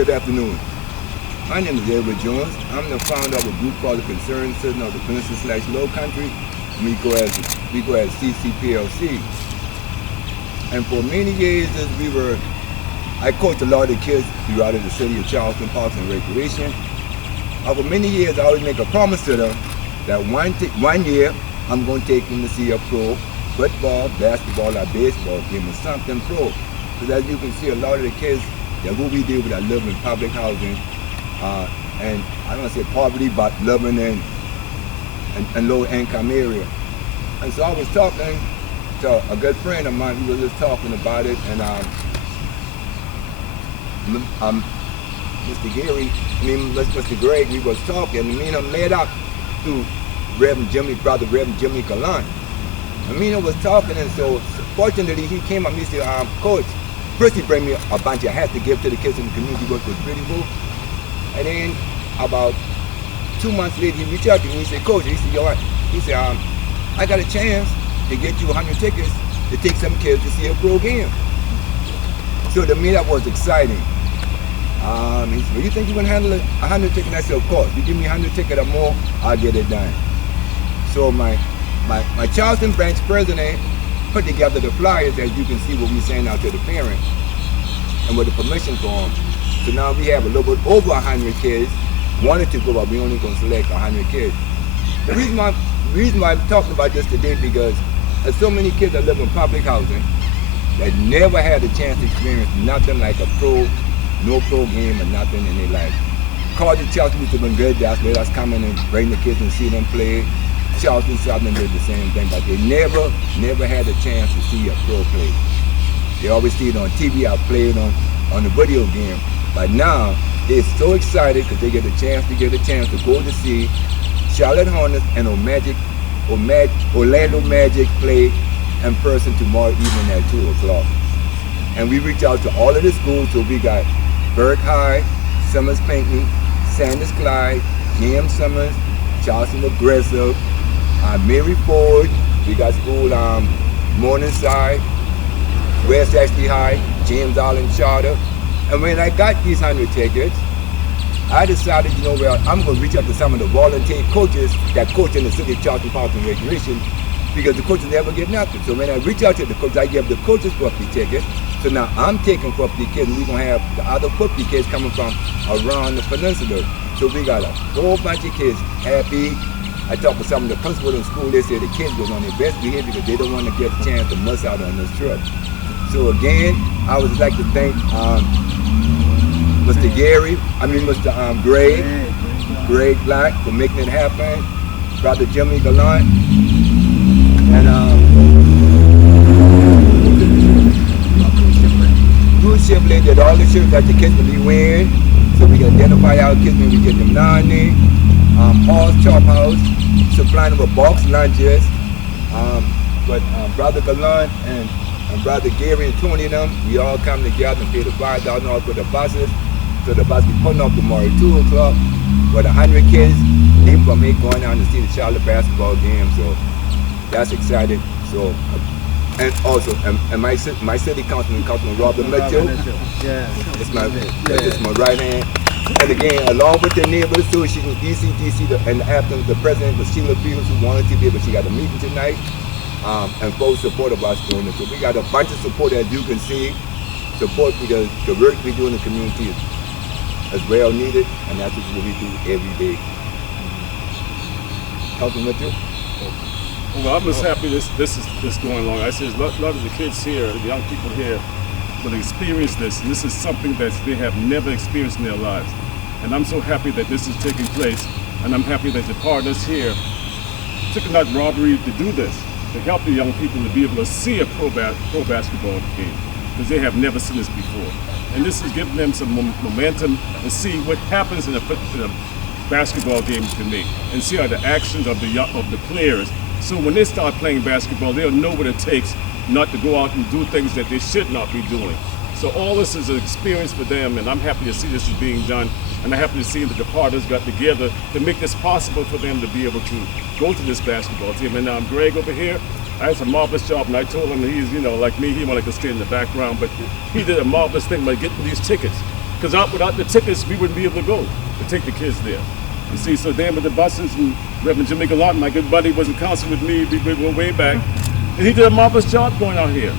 Good afternoon. My name is Edward Jones. I'm the founder of a group called the Concerned Citizen of the Peninsula/Low Country. We go as CCPLC. And for many years, I coached a lot of the kids throughout the city of Charleston, Parks and Recreation. For many years, I always make a promise to them that one year I'm going to take them to see a pro football, basketball, or baseball game or something pro. Because as you can see, a lot of the kids that who we deal with that live in public housing, and I don't want to say poverty, but living in low income area. And so I was talking to a good friend of mine. We were just talking about it, and Mr. Greg, we was talking, and me and him met up through Reverend Jimmy Galan. And me and him was talking, and so fortunately he came up and he said, Coach, first he bring me a bunch of hats to give to the kids in the community work with Pretty Boo. And then about 2 months later he reached out to me and he said, Coach, he said, I got a chance to get you 100 tickets to take some kids to see a pro game. So to me that was exciting. He said, well, you think you can handle 100 tickets? I said, of course. You give me 100 tickets or more, I'll get it done. So my Charleston branch president put together the flyers, as you can see what we're saying out to the parents, and with the permission form. So now we have a little bit over 100 kids wanted to go, but we only going to select 100 kids. The reason why I'm talking about this today because there's so many kids that live in public housing that never had a chance to experience nothing like no pro game or nothing in their life. College of Charleston used to be good. That's let us come in and bring the kids and see them play. Charleston Southern did the same thing, but they never had a chance to see a pro play. They always see it on TV. I played on the video game. But now they're so excited because they get a chance to go to see Charlotte Hornets and Orlando Magic play in person tomorrow evening at 2 o'clock. And we reach out to all of the schools, so we got Burke High, Summers Pinckney, Sanders Clyde, James Summers, Charleston Aggressive, Mary Ford, we got school Morningside, West Ashley High, James Island Charter. And when I got these 100 tickets, I decided, I'm going to reach out to some of the volunteer coaches that coach in the city of Charleston Parks and Recreation, because the coaches never get nothing. So when I reach out to the coaches, I give the coaches 50 tickets. So now I'm taking 50 kids, and we're going to have the other 50 kids coming from around the peninsula. So we got a whole bunch of kids happy. I talked to some of the principals in school. They said the kids was on their best behavior because they don't want to get a chance to miss out on this trip. So again, I would like to thank Mr. Greg Black for making it happen, Brother Jimmy Gallant, and Bruce Shipley did all the shirts that the kids will be wearing, so we can identify our kids when we get them down there. Paul's Chop House, supplying them with box lunches. But Brother Gallant and Brother Gary and Tony and them, we all come together and pay the $5,000 for the buses. So the bus be putting up tomorrow at 2 o'clock with 100 kids, even from me going down to see the Charlotte basketball game. So that's exciting. So, and also, and my city councilman, Robert Mitchell, it's my right hand. And again, along with the neighborhood association, DCDC, and after the president was Sheila Fields, who wanted to be, but she got a meeting tonight, and full support of us doing it. So we got a bunch of support, as you can see, support because the work we do in the community is well needed, and that's what we do every day. Councilman Mitchell? Well, I'm just happy this is going along. I said a lot of the kids here, the young people here, will experience this, and this is something that they have never experienced in their lives. And I'm so happy that this is taking place, and I'm happy that the partners here took that robbery to do this, to help the young people to be able to see a pro basketball game, because they have never seen this before. And this is giving them some momentum to see what happens in a basketball game to me, and see how the actions of the players. So when they start playing basketball, they'll know what it takes not to go out and do things that they should not be doing. So all this is an experience for them, and I'm happy to see this is being done, and I'm happy to see that the partners got together to make this possible for them to be able to go to this basketball team. And now Greg over here, I had some marvelous job, and I told him he's, like me, he wanted to stay in the background, but he did a marvelous thing by getting these tickets. because without the tickets, we wouldn't be able to go to take the kids there. You see, so then with the buses, and Reverend Jimmy Gallant, my good buddy, was in council with me. We went way back, and he did a marvelous job going out here.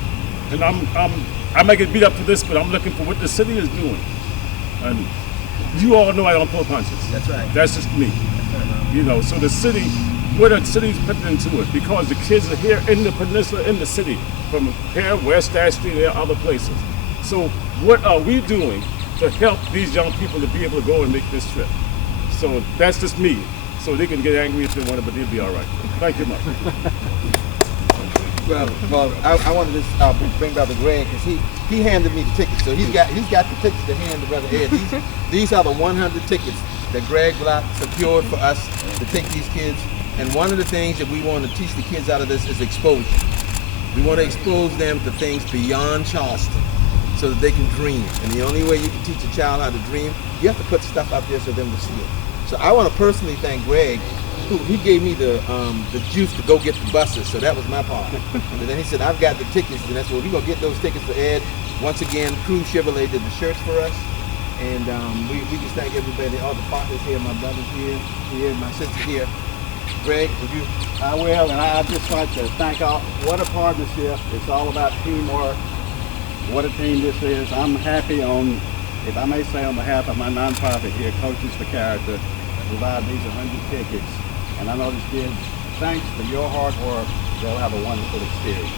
And I might get beat up for this, but I'm looking for what the city is doing. And you all know I don't pull punches. That's right. That's just me. You know, so the city, what the city's putting into it, because the kids are here in the peninsula, in the city, from here, West Ashley, and other places. So what are we doing to help these young people to be able to go and make this trip? So that's just me. So they can get angry if they want to, but they'll be all right. Thank you much. Well, I wanted to bring Brother Greg, because he handed me the tickets. So he's got the tickets to hand to Brother Ed. These are the 100 tickets that Greg Black secured for us to take these kids. And one of the things that we want to teach the kids out of this is exposure. We want to expose them to things beyond Charleston so that they can dream. And the only way you can teach a child how to dream, you have to put stuff out there for them to see it. So I want to personally thank Greg. He gave me the juice to go get the buses, so that was my part. And then he said, I've got the tickets, and that's what we're going to get those tickets for Ed. Once again, Crew Chevrolet did the shirts for us. And we just thank everybody, all the partners here, my brothers here, my sister here. Greg, would you? I will, and I'd just like to thank all. What a partnership. It's all about teamwork. What a team this is. I'm happy on, if I may say on behalf of my nonprofit here, Coaches for Character, to provide these 100 tickets. And I know these kids, thanks to your hard work, they'll have a wonderful experience.